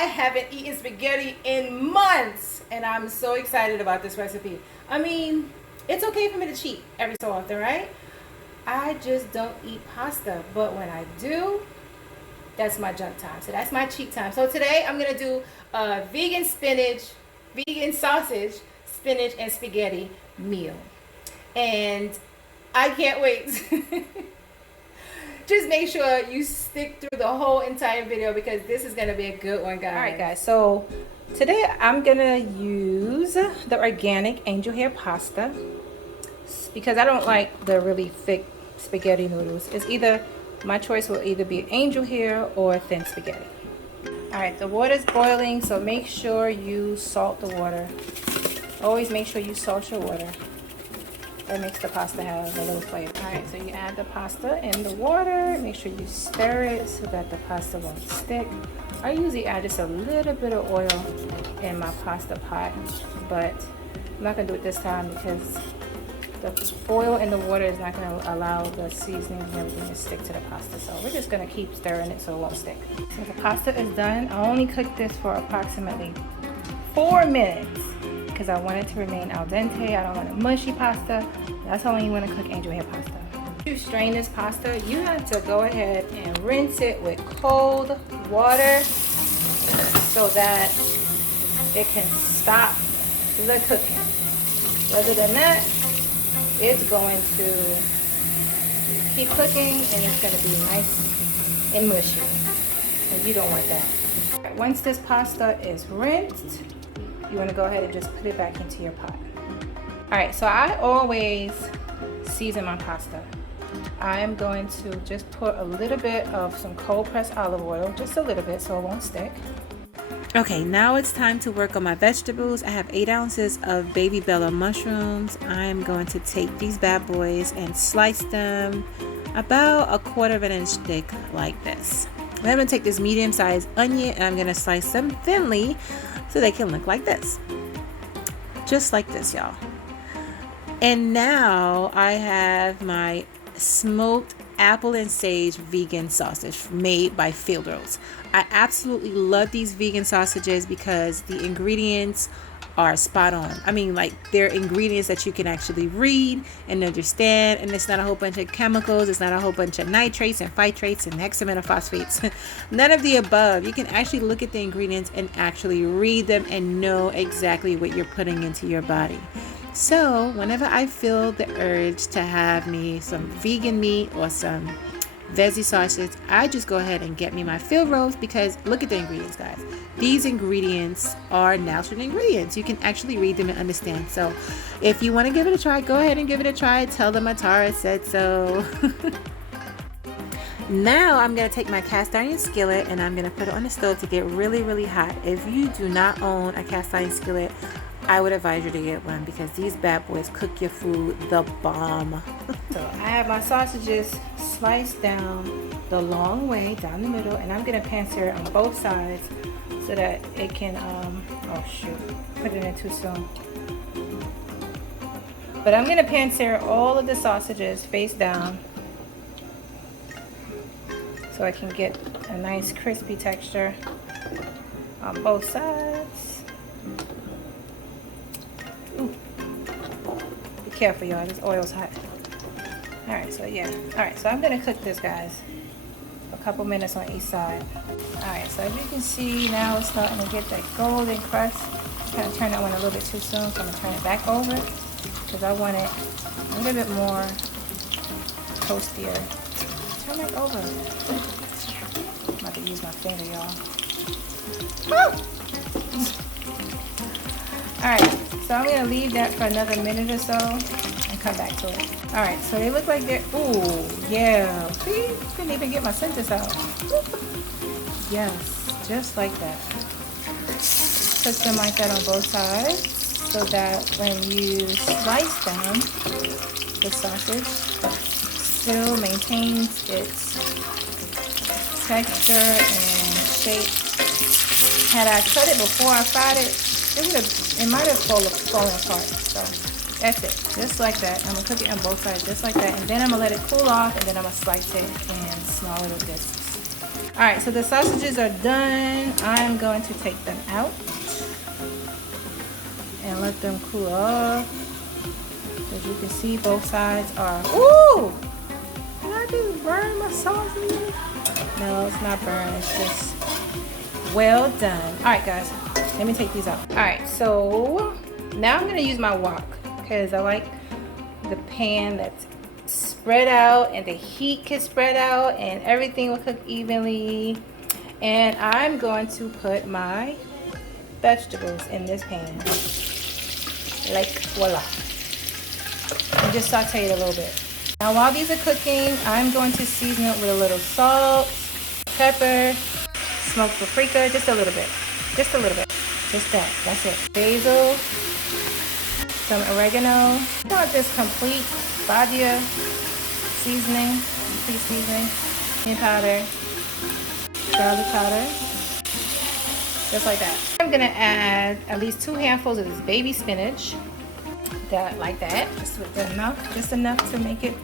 I haven't eaten spaghetti in months, and I'm so excited about this recipe. I mean, it's okay for me to cheat every so often, right? I just don't eat pasta, but when I do, that's my junk time. So that's my cheat time. So today I'm gonna do a vegan sausage, spinach, and spaghetti meal. And I can't wait. Just make sure you stick through the whole entire video because this is gonna be a good one, guys. All right, guys, so today I'm gonna use the organic angel hair pasta because I don't like the really thick spaghetti noodles. It's either, my choice will either be angel hair or thin spaghetti. All right, the water's boiling, so make sure you salt the water. Always make sure you salt your water. That makes the pasta have a little flavor. All right, so you add the pasta in the water. Make sure you stir it so that the pasta won't stick. I usually add just a little bit of oil in my pasta pot, but I'm not gonna do it this time because the oil in the water is not gonna allow the seasoning and everything to stick to the pasta. So we're just gonna keep stirring it so it won't stick. So the pasta is done. I only cooked this for approximately 4 minutes. Because I want it to remain al dente. I don't want a mushy pasta. That's how long you want to cook angel hair pasta. To strain this pasta, you have to go ahead and rinse it with cold water so that it can stop the cooking. Other than that, it's going to keep cooking and it's going to be nice and mushy. And you don't want that. Once this pasta is rinsed, you want to go ahead and just put it back into your pot. All right, so I always season my pasta. I am going to just put a little bit of some cold pressed olive oil, just a little bit so it won't stick. Okay, now it's time to work on my vegetables. I have 8 ounces of baby bella mushrooms. I'm going to take these bad boys and slice them about 1/4 inch thick like this. Then I'm going to take this medium-sized onion and I'm going to slice them thinly so they can look like this. Just like this, y'all. And now I have my smoked apple and sage vegan sausage made by Field Roast. I absolutely love these vegan sausages because the ingredients are spot on. I mean, like, they're ingredients that you can actually read and understand, and it's not a whole bunch of chemicals, it's not a whole bunch of nitrates and phytrates and hexaminophosphates. None of the above. You can actually look at the ingredients and actually read them and know exactly what you're putting into your body. So whenever I feel the urge to have me some vegan meat or some veggie sausage, I just go ahead and get me my Field Roast because look at the ingredients, guys. These ingredients are natural ingredients. You can actually read them and understand. So if you want to give it a try, go ahead and give it a try. Tell them Atarah said so. Now I'm going to take my cast iron skillet and I'm going to put it on the stove to get really, really hot. If you do not own a cast iron skillet, I would advise you to get one because these bad boys cook your food the bomb. So I have my sausages sliced down the long way down the middle, and I'm gonna pan sear it on both sides so that it can oh shoot, put it in too soon. But I'm gonna pan sear all of the sausages face down so I can get a nice crispy texture on both sides. Ooh. Be careful, y'all, this oil's hot. Alright, so yeah. Alright, so I'm gonna cook this, guys, for a couple minutes on each side. Alright, so as you can see, now it's starting to get that golden crust. Kind of turn that one a little bit too soon, so I'm gonna turn it back over because I want it a little bit more toastier. Turn it over. I'm about to use my finger, y'all. Alright, so I'm going to leave that for another minute or so and come back to it. Alright, so they look like they're, ooh, yeah. See, couldn't even get my sentence out. Yes, just like that. Cook them like that on both sides so that when you slice them, the sausage still maintains its texture and shape. Had I cut it before I fried it, it might have fallen apart. So that's it, just like that. I'm gonna cook it on both sides just like that, and then I'm gonna let it cool off, and then I'm gonna slice it in small little discs. right, so the sausages are done. I'm going to take them out and let them cool off. As you can see, both sides are, ooh! Did I just burn my sausage? No, it's not burned, it's just well done. All right, guys, let me take these out. All right, so now I'm gonna use my wok because I like the pan that's spread out and the heat can spread out and everything will cook evenly. And I'm going to put my vegetables in this pan, like voila. And just saute it a little bit. Now while these are cooking, I'm going to season it with a little salt, pepper, smoked paprika, just a little bit. Just a little bit. Just that. That's it. Basil, some oregano. I want this complete Badia seasoning, complete seasoning, onion powder, garlic powder, just like that. I'm gonna add at least 2 handfuls of this baby spinach. That like that, just enough to make it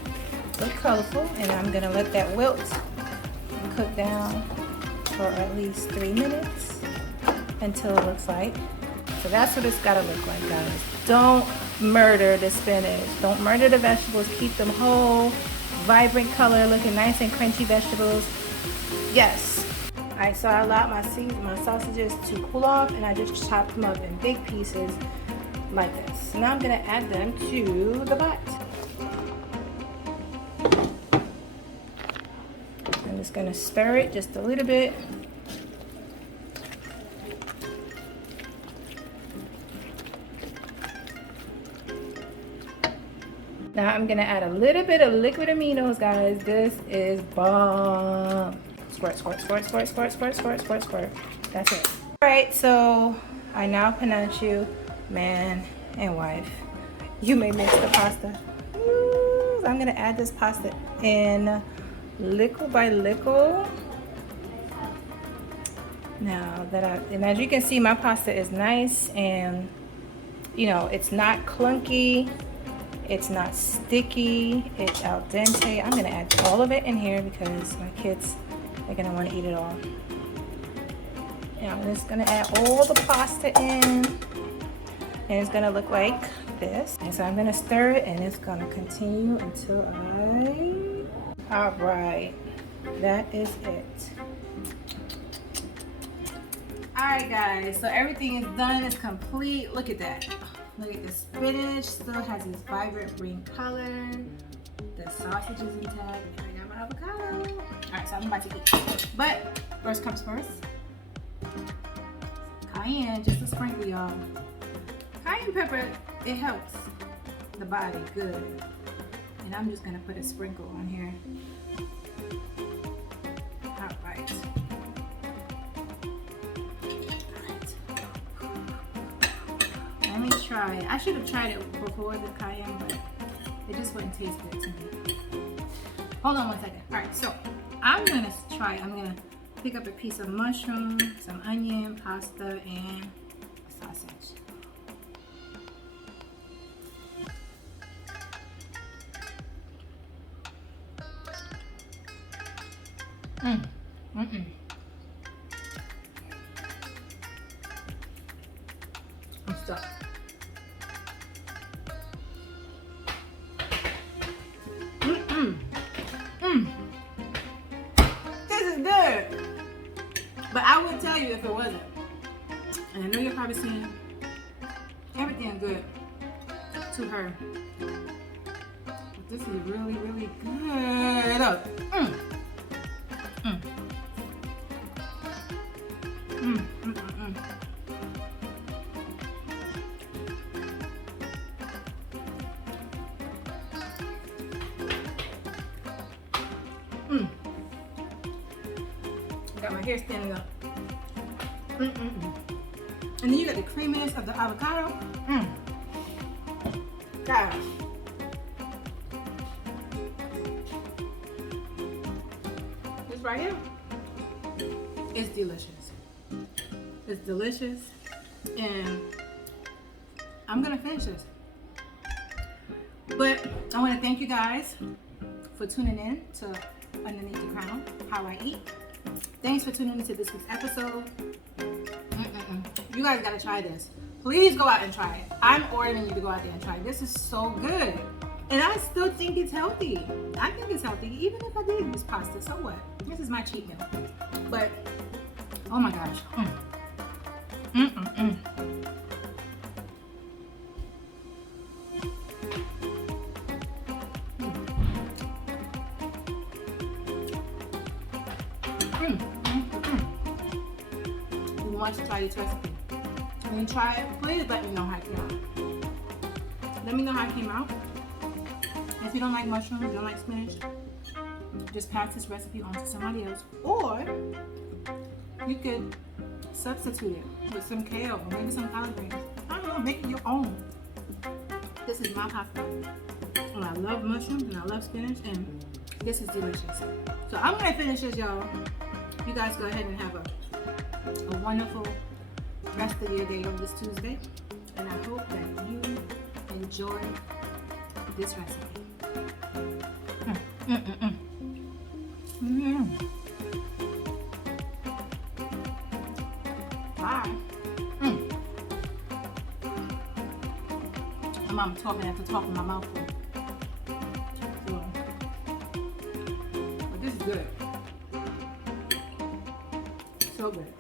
look colorful, and I'm gonna let that wilt and cook down for at least 3 minutes until it looks like. So that's what it's gotta look like, guys. Don't murder the spinach. Don't murder the vegetables. Keep them whole, vibrant color, looking nice and crunchy vegetables. Yes. All right, so I allowed my sausages to cool off, and I just chopped them up in big pieces like this. Now I'm gonna add them to the pot. I'm just gonna stir it just a little bit. Now I'm gonna add a little bit of liquid aminos, guys. This is bomb. Squirt, squirt, squirt, squirt, squirt, squirt, squirt, squirt, squirt. That's it. All right, so I now pronounce you man and wife. You may mix the pasta. Ooh, I'm gonna add this pasta in little by little. Now that and as you can see, my pasta is nice and you know, it's not clunky, it's not sticky, it's al dente. I'm gonna add all of it in here because my kids are gonna want to eat it all. And I'm just gonna add all the pasta in. And it's gonna look like this. And so I'm gonna stir it and it's gonna continue until all right, that is it. All right, guys, so everything is done, it's complete. Look at that. Look at the spinach, still has this vibrant green color. The sausage is intact, and I got my avocado. All right, so I'm about to eat. But first comes first. Cayenne, just a sprinkle, y'all. Cayenne pepper, it helps the body good. And I'm just gonna put a sprinkle on here. All right. Let me try it. I should have tried it before the cayenne, but it just wouldn't taste good to me. Hold on one second. All right, so I'm gonna pick up a piece of mushroom, some onion, pasta, and sausage. I'm stuck. This is good. But I would tell you if it wasn't. And I know you're probably saying everything good to her. But this is really, really good. Got my hair standing up. And then you got the creaminess of the avocado. Gosh. This right here is delicious. It's delicious. And I'm gonna finish this. But I wanna thank you guys for tuning in to Underneath the Crown, How I Eat. Thanks for tuning into this week's episode. You guys gotta try this. Please go out and try it. I'm ordering you to go out there and try it. This is so good. And I still think it's healthy. I think it's healthy, even if I did use pasta. So what? This is my cheat meal. But, oh my gosh. You want to try this recipe? When you try it, please let me know how it came out. Let me know how it came out. If you don't like mushrooms, you don't like spinach, just pass this recipe on to somebody else. Or you could substitute it with some kale or maybe some collard greens. I don't know, make it your own. This is my pasta. And I love mushrooms and I love spinach, and this is delicious. So I'm gonna finish this, y'all. You guys go ahead and have a wonderful rest of your day on this Tuesday. And I hope that you enjoy this recipe. Bye. My mom taught me not to talk with my mouth full. So, but this is good. So good.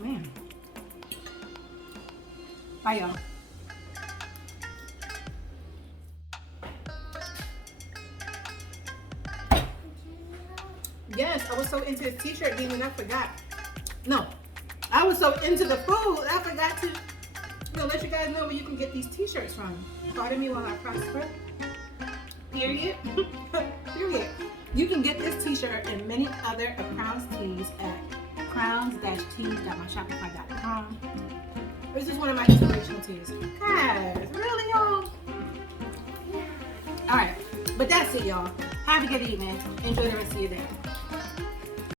Man. Bye, y'all. Yes, I was so into this t-shirt game and I forgot. No, I was so into the food, I forgot to let you guys know where you can get these t-shirts from. Pardon me while I prosper. Period. Period. You can get this t-shirt and many other of Crown's tees at crowns-tees.myshopify.com. This is one of my inspirational tees. Guys, really, y'all? Alright, but that's it, y'all. Have a good evening. Enjoy the rest of your day.